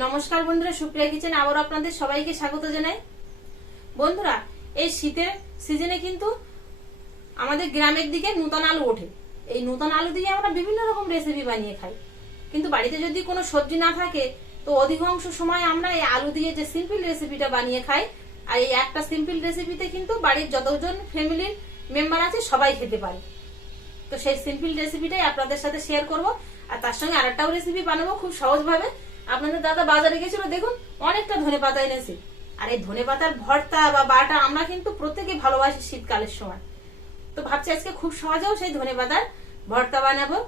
নমস্কার বন্ধুরা, সুপ্রিয়া কিচেন আবার আপনাদের সবাইকে স্বাগত জানাই। বন্ধুরা, এই শীতের সিজনে কিন্তু আমাদের গ্রামের দিকে নতুন আলু ওঠে। এই নতুন আলু দিয়ে আমরা বিভিন্ন রকম রেসিপি বানিয়ে খাই। কিন্তু বাড়িতে যদি কোনো সবজি না থাকে তো অধিকাংশ সময় আমরা এই আলু দিয়ে যে সিম্পল রেসিপিটা বানিয়ে খাই। আর এই একটা সিম্পল রেসিপিতে কিন্তু বাড়ির যতজন ফ্যামিলির মেম্বার আছে সবাই খেতে পারে। তো সেই সিম্পল রেসিপিটাই আপনাদের সাথে শেয়ার করব। আর তার সঙ্গে আরেকটাও রেসিপি বানাবো খুব সহজভাবে। আপনাদের দাদা বাজারে গেছিল, দেখুন অনেকটা ধনেপাতা এনেছে। আর এই ধনেপাতার ভর্তা বা বাটা আমরা কিন্তু প্রত্যেকে ভালোবাসি শীতকালের সময়। তো ভাবছি আজকে খুব সহজেও সেই ধনেপাতার ভর্তা বানাবো।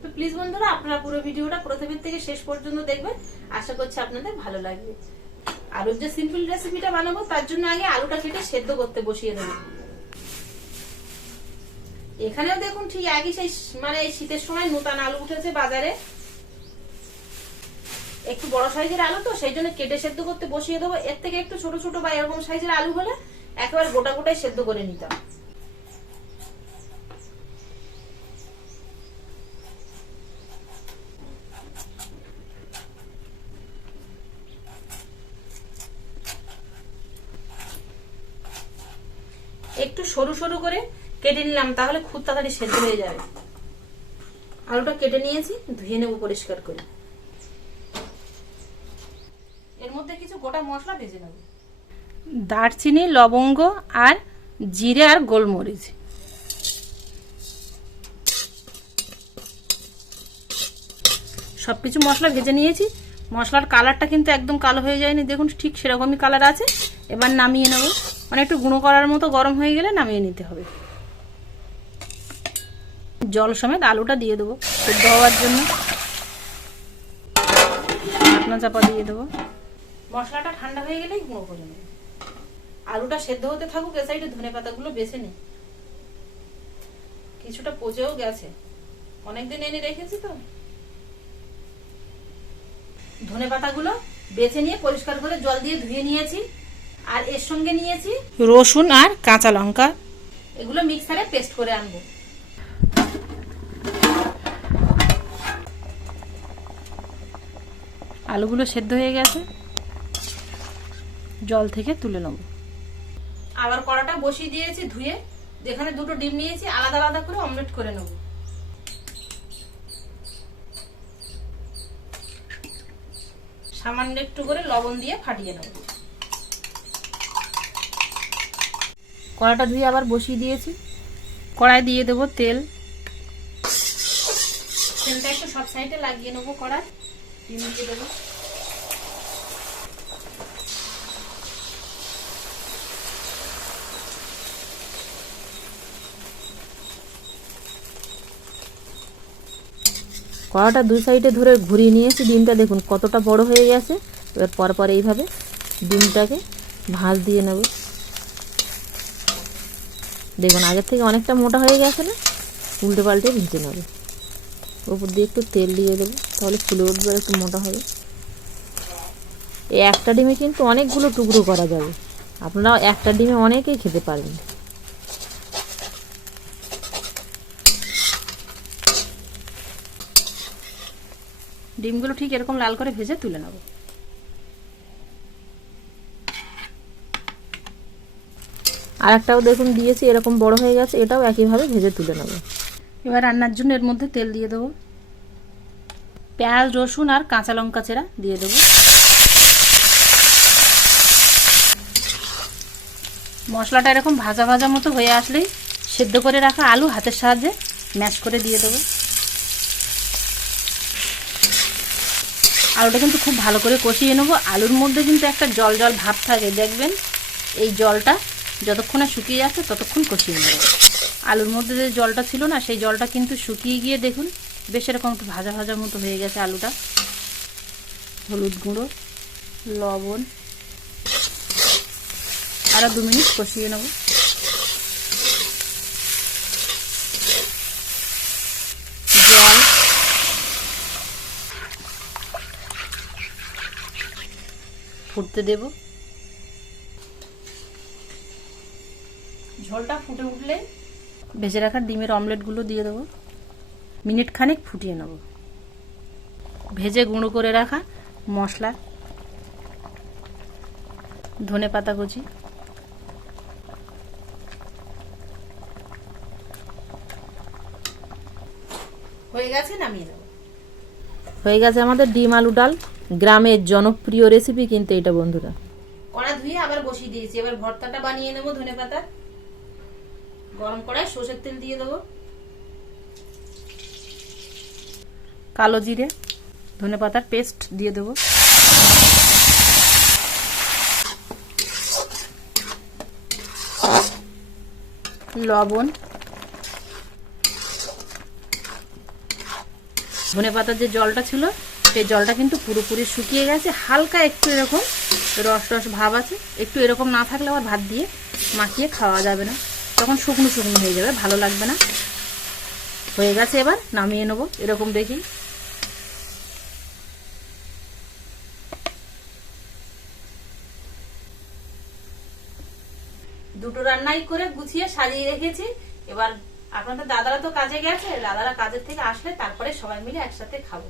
তো প্লিজ বন্ধুরা, আপনারা পুরো ভিডিওটা প্রথম থেকে শেষ পর্যন্ত দেখবেন। আশা করছি আপনাদের ভালো লাগবে। আলুর যে সিম্পল রেসিপিটা বানাবো তার জন্য আগে আলুটা কেটে সেদ্ধ করতে বসিয়ে দেবো। এখানেও দেখুন ঠিক একই সেই এই শীতের সময় নতুন আলু উঠেছে বাজারে। একটু বড় সাইজের আলু তো সেই জন্য কেটে সেদ্ধ করতে বসিয়ে দেবো। এর থেকে একটু ছোট ছোট বা এরকম সাইজের আলু হলে একেবারে গোটা গোটাই সেদ্ধ করে নিতাম। একটু সরু সরু করে কেটে নিলাম, তাহলে খুব তাড়াতাড়ি সেদ্ধ হয়ে যাবে। আলুটা কেটে নিয়েছি, ধুয়ে নেবো পরিষ্কার করে। এর মধ্যে কিছু গোটা মশলা ভেজে নেব। দারচিনি, লবঙ্গ আর জিরে আর গোলমরিচ। সবকিছু মশলা ভেজে নিয়েছি। মশলার কালারটা কিন্তু একদম কালো হয়ে যায়নি, দেখুন ঠিক সেরকমই কালার আছে। এবার নামিয়ে নেব। একটু গুঁড়ো করার মতো গরম হয়ে গেলে নামিয়ে নিতে হবে। জল সমেত আলুটা দিয়ে দেবো সেদ্ধ হওয়ার জন্য। ঢাকনা চাপা দিয়ে দেবো। মশলাটা ঠান্ডা হয়ে গেলেই গুঁড়ো করে নেব। আলুটা সেদ্ধ হতে থাকুক, এ সাইডে ধনেপাতাগুলো বেছে নেই। কিছুটা পচেও গেছে, অনেকদিন এনে রেখেছি তো। ধনেপাতাগুলো বেছে নিয়ে পরিষ্কার করে জল দিয়ে ধুয়ে নিয়েছি। আর এর সঙ্গে নিয়েছি রসুন আর কাঁচা লঙ্কা। এগুলো মিক্সারে পেস্ট করে আনবো। আলুগুলো সেদ্ধ হয়ে গেছে, জল থেকে তুলে নেব। আবার কড়াটা বসিয়ে দিয়েছি ধুয়ে। যেখানে দুটো ডিম নিয়েছি আলাদা আলাদা করে অমলেট করে নেব। সামান্য একটু করে লবণ দিয়ে ফাটিয়ে নেব। কড়াটা ধুয়ে আবার বসিয়ে দিয়েছি। কড়াই দিয়ে দেবো তেল। তেলটা একটু সব সাইডে লাগিয়ে নেবো। কড়াই ডিম দিয়ে দেবো। কড়াটা দুই সাইডে ধরে ঘুরিয়ে নিয়েছি। ডিমটা দেখুন কতটা বড় হয়ে গেছে। এবার পরপর এইভাবে ডিমটাকে ভাঁজ দিয়ে নেব। দেখুন আগের থেকে অনেকটা মোটা হয়ে গেছে না? উল্টে পাল্টে ভেজে নেব। উপর দিয়ে একটু তেল দিয়ে দেবো, তাহলে ফুলে উঠবে, একটু মোটা হবে। এই একটা ডিমে কিন্তু অনেকগুলো টুকরো করা যাবে। আপনারা একটা ডিমে অনেকেই খেতে পারবেন। ডিমগুলো ঠিক এরকম লাল করে ভেজে তুলে নেব। আর একটাও দেখুন দিয়েছি, এরকম বড় হয়ে গেছে। এটাও একইভাবে ভেজে তুলে নেব। এবার রান্নার জন্য এর মধ্যে তেল দিয়ে দেবো। পেঁয়াজ, রসুন আর কাঁচা লঙ্কা চেরা দিয়ে দেবো। মশলাটা এরকম ভাজা ভাজা মতো হয়ে আসলেই সেদ্ধ করে রাখা আলু হাতের সাহায্যে ম্যাশ করে দিয়ে দেবো। আলুটা কিন্তু খুব ভালো করে কষিয়ে নেবো। আলুর মধ্যে কিন্তু একটা জল জল ভাব থাকে, দেখবেন। এই জলটা যতক্ষণে শুকিয়ে যাচ্ছে ততক্ষণ কষিয়ে নেব। আলুর মধ্যে যে জলটা ছিল না, সেই জলটা কিন্তু শুকিয়ে গিয়ে দেখুন বেশ এরকম একটু ভাজা ভাজা মতো হয়ে গেছে আলুটা। হলুদ গুঁড়ো, লবণ, আরও 2 মিনিট কষিয়ে নেব। জল, ফুটতে দেব। ঝোলটা ফুটে উঠলে ভেজে রাখা ডিমের অমলেটগুলো দিয়ে দেবো। মিনিট খানেক ফুটিয়ে নেব। ভেজে গুঁড়ো করে রাখা মশলা, ধনেপাতা কুচি, হয়ে গেছে, নামিয়ে দেবো। হয়ে গেছে আমাদের ডিম আলু ডাল, গ্রামের জনপ্রিয় রেসিপি কিন্তু এটা বন্ধুরা। কড়া ধুয়ে আবার বসিয়ে দিয়েছি, এবার ভর্তাটা বানিয়ে নেবো। ধনেপাতা গরম কড়ায় সরষের তেল দিয়ে দেবো, কালো জিরে, ধনেপাতার পেস্ট দিয়ে দেবো, লবণ, ধনেপাতার যে জলটা ছিল সেই জলটা কিন্তু পুরোপুরি শুকিয়ে গেছে, হালকা একটু এরকম রস রস ভাব আছে। একটু এরকম না থাকলে আবার ভাত দিয়ে মাখিয়ে খাওয়া যাবে না, তখন শুকনো শুকনো হয়ে যাবে, ভালো লাগবে না। হয়ে গেছে, এবার নামিয়ে নেবো। এরকম দেখি দুটো রান্নাই করে গুছিয়ে সাজিয়ে রেখেছি। এবার আপনাদের দাদারা তো কাজে গেছে, দাদারা কাজের থেকে আসলে তারপরে সবাই মিলে একসাথে খাবো।